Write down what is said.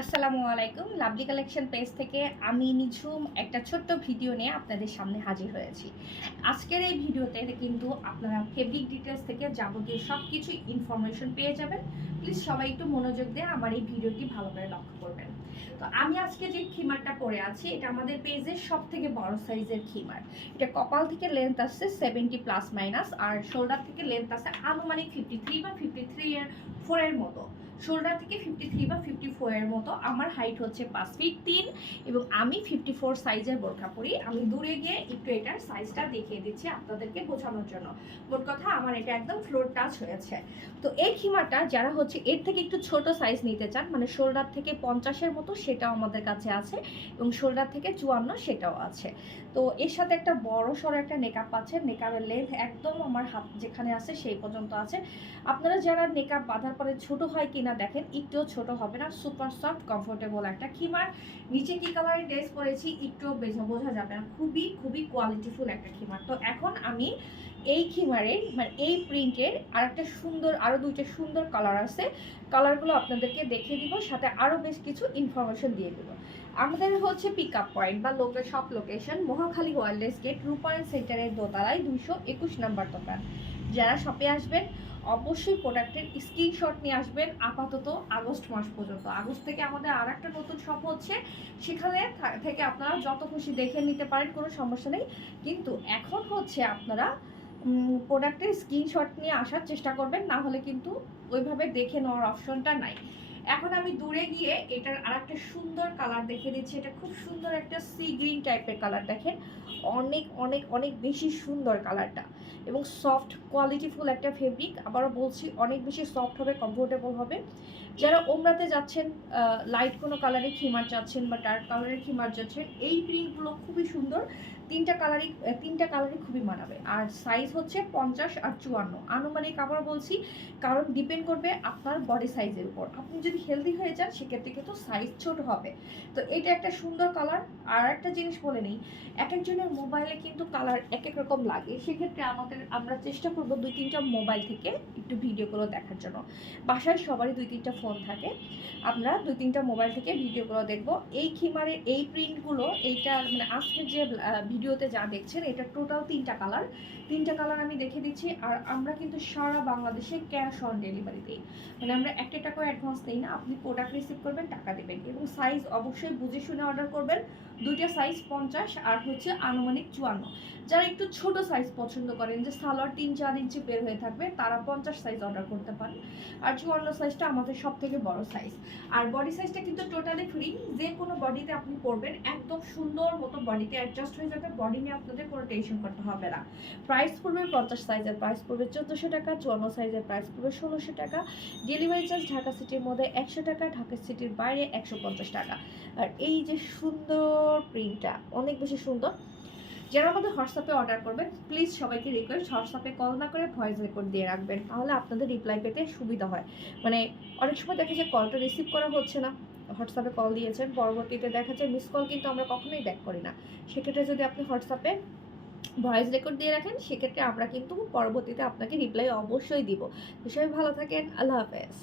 আসসালামু আলাইকুম। Lovely collection page থেকে আমি নিঝুম একটা ছোট্ট ভিডিও নিয়ে আপনাদের সামনে হাজির হয়েছি। আজকের এই ভিডিওতে কিন্তু আপনারা ফেব্রিক ডিটেলস থেকে যাবতীয় সব কিছু ইনফরমেশন পেয়ে যাবেন। প্লিজ সবাই একটু মনোযোগ দিয়ে আমার এই ভিডিওটি ভালো করে লক্ষ্য করবেন। তো আমি আজকে যে খিমারটা পরে আছি, এটা আমাদের পেজের সব থেকে বড় সাইজের খিমার। এটা কপাল থেকে লেন্থ আসছে সেভেন্টি প্লাস মাইনাস আর শোল্ডার থেকে লেন্থ আসছে আনুমানিক ফিফটি থ্রি বা ফিফটি থ্রি এর ফোরের মতো। শোল্ডার থেকে ফিফটি থ্রি বা ফিফটি ফোরের মতো। আমার হাইট হচ্ছে পাঁচ ফিট তিন এবং আমি ফিফটি ফোর সাইজের বোরখা পরি। আমি দূরে গিয়ে একটু এটার সাইজটা দেখিয়ে দিচ্ছি আপনাদেরকে বোঝানোর জন্য। মোট কথা আমার এটা একদম ফ্লোর টাচ হয়েছে। তো এই খিমাটা যারা হচ্ছে এর থেকে একটু ছোট সাইজ নিতে চান মানে শোল্ডার থেকে পঞ্চাশের মতো সেটাও আমাদের কাছে আছে এবং শোল্ডার থেকে চুয়ান্ন সেটাও আছে। তো এর সাথে একটা বড় সড়ো একটা নেকআপ আছে। নেকআপের লেন্থ একদম আমার হাত যেখানে আছে সেই পর্যন্ত আছে। আপনারা যারা নেকআপ বাঁধার পরে ছোট হয় কিনা দেখেন, একটুও ছোট হবে না সুপার সফট কমফোর্টেবল একটা খিমার। নিচে কি কালারের ড্রেস পরেছি, একটুও বোঝা যাবে না। খুবই খুবই কোয়ালিটিফুল একটা খিমার। তো এখন আমি এই খিমারের মানে এই প্রিন্টের আর একটা সুন্দর আরও দুইটা সুন্দর কালার আছে। কালারগুলো আপনাদেরকে দেখিয়ে দিব, সাথে আরও বেশ কিছু ইনফরমেশন দিয়ে দিব। আমাদের হচ্ছে পিক আপ পয়েন্ট বা লোকের সব location Mohakhali wireless gate Rupayan সেন্টারের দোতলায় দুইশো একুশ নাম্বার দোকান। যারা শপে আসবেন, অবশ্যই প্রোডাক্টের স্ক্রিনশট নিয়ে আসবেন। আপাতত আগস্ট মাস পর্যন্ত। আগস্ট থেকে আমাদের আর একটা নতুন শপ হচ্ছে। সেখানে থেকে আপনারা যত খুশি দেখে নিতে পারেন, কোনো সমস্যা নেই। কিন্তু এখন হচ্ছে আপনারা প্রোডাক্টের স্ক্রিনশট নিয়ে আসার চেষ্টা করবেন, না হলে কিন্তু ওইভাবে দেখে নেওয়ার অপশনটা নাই। এখন আমি দূরে গিয়ে এটার আর একটা সুন্দর কালার দেখে দিচ্ছি। এটা খুব সুন্দর একটা সি গ্রিন টাইপের কালার দেখেন। অনেক অনেক অনেক বেশি সুন্দর কালারটা এবং সফট কোয়ালিটিফুল একটা ফেব্রিক আবারও বলছি, অনেক বেশি সফট হবে কমফোর্টেবল হবে। যারা ওমরাতে যাচ্ছেন লাইট কোনো কালারের খিমার চাচ্ছেন বা ডার্ক কালারের খিমার চাচ্ছেন, এই প্রিন্টগুলো খুবই সুন্দর। তিনটা কালারই তিনটা কালারই খুবই মানাবে। আর সাইজ হচ্ছে পঞ্চাশ আর চুয়ান্ন। আনুমানিক আবার বলছি, কারণ ডিপেন্ড করবে আপনার বডি সাইজের উপর। আপনি যদি হেলদি হয়ে যান, সেক্ষেত্রে কিন্তু সাইজ ছোট হবে। তো এটা একটা সুন্দর কালার আর একটা জিনিস বলে নিই, এক একজনের মোবাইলে কিন্তু কালার এক এক রকম লাগে। সেক্ষেত্রে আমাদের, আমরা চেষ্টা করব দুই তিনটা মোবাইল থেকে একটু ভিডিওগুলো দেখার জন্য। বাসায় সবারই দুই তিনটা ফোন থাকে। আমরা দুই তিনটা মোবাইল থেকে ভিডিওগুলো দেখব। এই খিমারের এই প্রিন্টগুলো এইটা মানে আজকের যে ভিডিওতে যা দেখছেন, এটা টোটাল তিনটা কালার তিনটা কালার আমি দেখে দিচ্ছি, আর আমরা কিন্তু সারা বাংলাদেশে ক্যাশ অন ডেলিভারি দিই। মানে আমরা একটা টাকা অ্যাডভান্স দিই না, আপনি প্রোডাক্ট রিসিভ করবেন, টাকা দেবেন। এবং সাইজ অবশ্যই বুঝে শুনে অর্ডার করবেন। দুইটা সাইজ পঞ্চাশ আর হচ্ছে আনুমানিক চুয়ান্ন। যারা একটু ছোট সাইজ পছন্দ করেন, যে সালোয়ার তিন চার ইঞ্চি বের হয়ে থাকবে, তারা পঞ্চাশ সাইজ অর্ডার করতে পারেন। আর চুয়ান্ন সাইজটা আমাদের সব থেকে বড় সাইজ আর বডি সাইজটা কিন্তু টোটালি ফ্রি যে কোনো বডিতে আপনি পরবেন, একদম সুন্দর মতো বডিতে অ্যাডজাস্ট হয়ে যাবে বডি নিয়ে আপনাদের কোনো টেনশন করতে হবে না। প্রাইস পড়বে পঞ্চাশ সাইজের প্রাইস পড়বে চোদ্দোশো টাকা, চুয়ান্ন সাইজের প্রাইস পড়বে ষোলোশো টাকা। ডেলিভারি চার্জ ঢাকা সিটির মধ্যে একশো টাকা, ঢাকা সিটির বাইরে একশো পঞ্চাশ টাকা। আর এই যে সুন্দর প্রিন্টটা অনেক বেশি সুন্দর। যারা আমাদের হোয়াটসঅ্যাপে অর্ডার করবেন প্লিজ সবাইকে রিকোয়েস্ট হোয়াটসঅ্যাপে কল না করে ভয়েস রেকর্ড দিয়ে রাখবেন, তাহলে আপনাদের রিপ্লাই পেতে সুবিধা হয়। মানে অনেক সময় দেখে যে কলটা রিসিভ করা হচ্ছে না, হোয়াটসঅ্যাপে কল দিয়েছেন, পরবর্তীতে দেখা যায় মিস কল কিন্তু আমরা কখনোই ব্যাক করি না। সেক্ষেত্রে যদি আপনি হোয়াটসঅ্যাপে ভয়েস রেকর্ড দিয়ে রাখেন, সেক্ষেত্রে আমরা কিন্তু পরবর্তীতে আপনাকে রিপ্লাই অবশ্যই দিব। সবাই ভালো থাকেন, আল্লাহ হাফেজ।